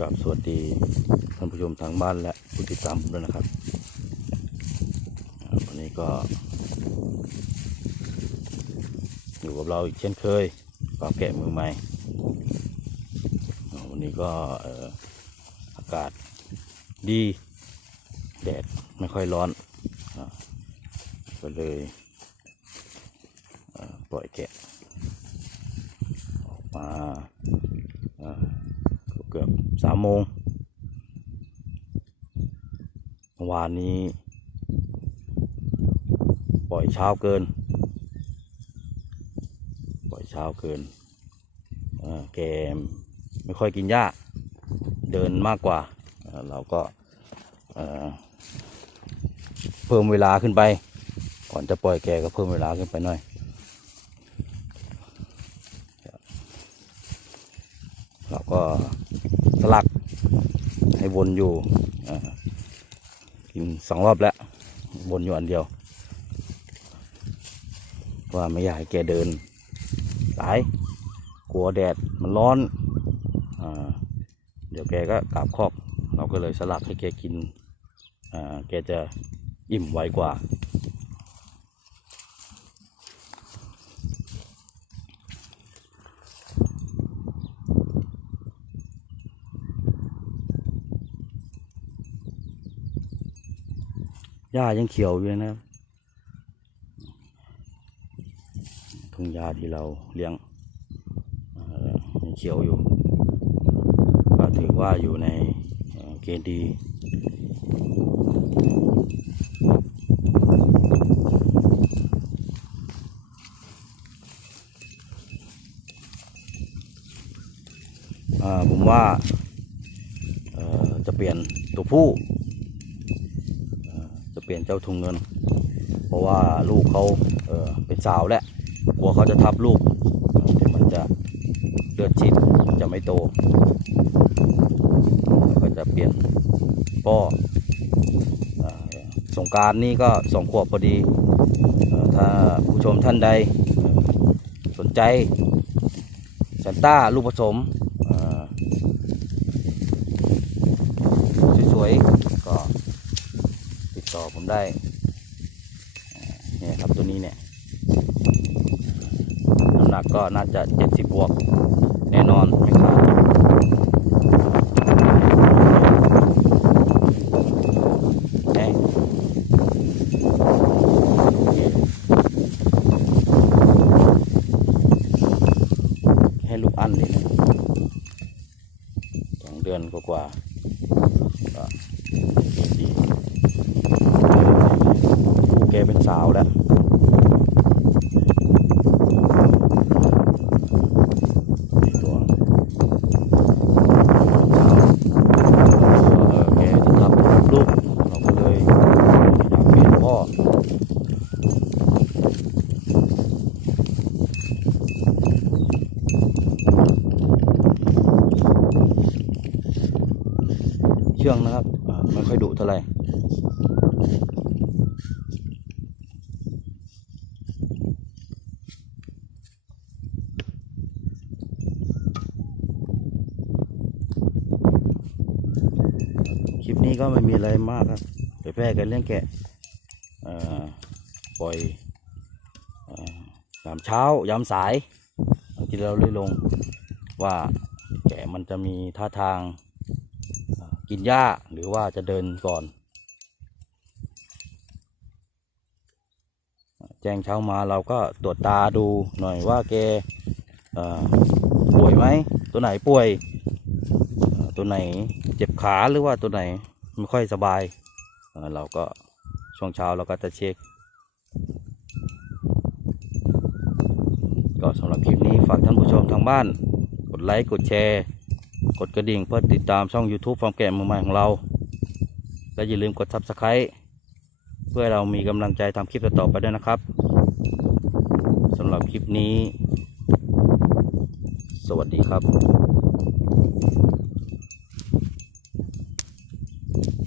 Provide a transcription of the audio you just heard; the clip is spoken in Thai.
กับสวัสดีท่านผู้ชมทางบ้านและผู้ติดตามผมด้วยนะครับวันนี้ก็ อยู่กับเราอีกเช่นเคยปลาแกะมือใหม่วันนี้ก็ออากาศดี แดดไม่ค่อยร้อนก็เลยปล่อยแกะออกมาามโมงเมื่อวานนี้ ปล่อยเช้าเกิน ปล่อยเช้าเกินเอ่อแกไม่ค่อยกินหญ้า เดินมากกว่า เราก็เพิ่มเวลาขึ้นไป ก่อนจะปล่อยแกก็เพิ่มเวลาขึ้นไปหน่อยเราก็ สลัก ให้วนอยู่อ่ากินสองรอบแล้ววนอยู่อันเดียว ว่าไม่อยากให้แกเดินสาย กลัวแดดมันร้อนอาเดี๋ยวแกก็กลับคอก เราก็เลยสลักให้แกกินอ่าแกจะอิ่มไวกว่า หญ้ายังเขียวอยู่นะครับทุ่งหญ้าที่เราเลี้ยงยังเขียวอยู่ ก็ถือว่าอยู่ในเกณฑ์ดีผมว่าจะเปลี่ยนตัวผู้ เปลี่ยนเจ้าทุงเงิน เพราะว่าลูกเขาเออเป็นสาวแล้วกลัวเขาจะทับลูกเดี๋ยวมันจะเลือดชิดจะไม่โตก็จะเปลี่ยนพ่อสงการนี่ก็สองขวบพอดีออถ้าผู้ชมท่านใดสนใจซันต้าลูกผสมสวย ผมได้เนี่ยครับตัวนี้เนี่ยน้ำหนักก็น่าจะเจ็ดสิบบวก แน่นอนไม่ขาดแน่โอเคให้ลูกอันเลยนะสองเดือนกว่าก็ดี ลูกแกเป็นสาวแล้วเออแกจะทับลูกเราก็เลยเปลี่ยนพ่อเชื่องนะครับไม่ค่อยดุเท่าไหร่ นี้ก็ไม่มีอะไรมากครับเผยแพร่กันเรื่องแกะปล่อยอยามเช้ายามสายที่เราได้ลงว่าแกะมันจะมีท่าทางกินหญ้าหรือว่าจะเดินก่อน แจ้งเช้ามาเราก็ตรวจตาดูหน่อยว่าแกป่วยไหมตัวไหนป่วยตัวไหนเจ็บขาหรือว่าตัวไหน ไม่ค่อยสบายเราก็ช่วงเช้าเราก็จะเช็ค ก็สำหรับคลิปนี้ฝากท่านผู้ชมทางบ้าน กดไลค์ กดแชร์ กดกระดิ่งเพื่อติดตามช่อง YouTube ฟาร์มแกะมือใหม่ของเรา และอย่าลืมกด Subscribe เพื่อเรามีกำลังใจทำคลิปต่อไปด้วยนะครับสำหรับคลิปนี้ สวัสดีครับ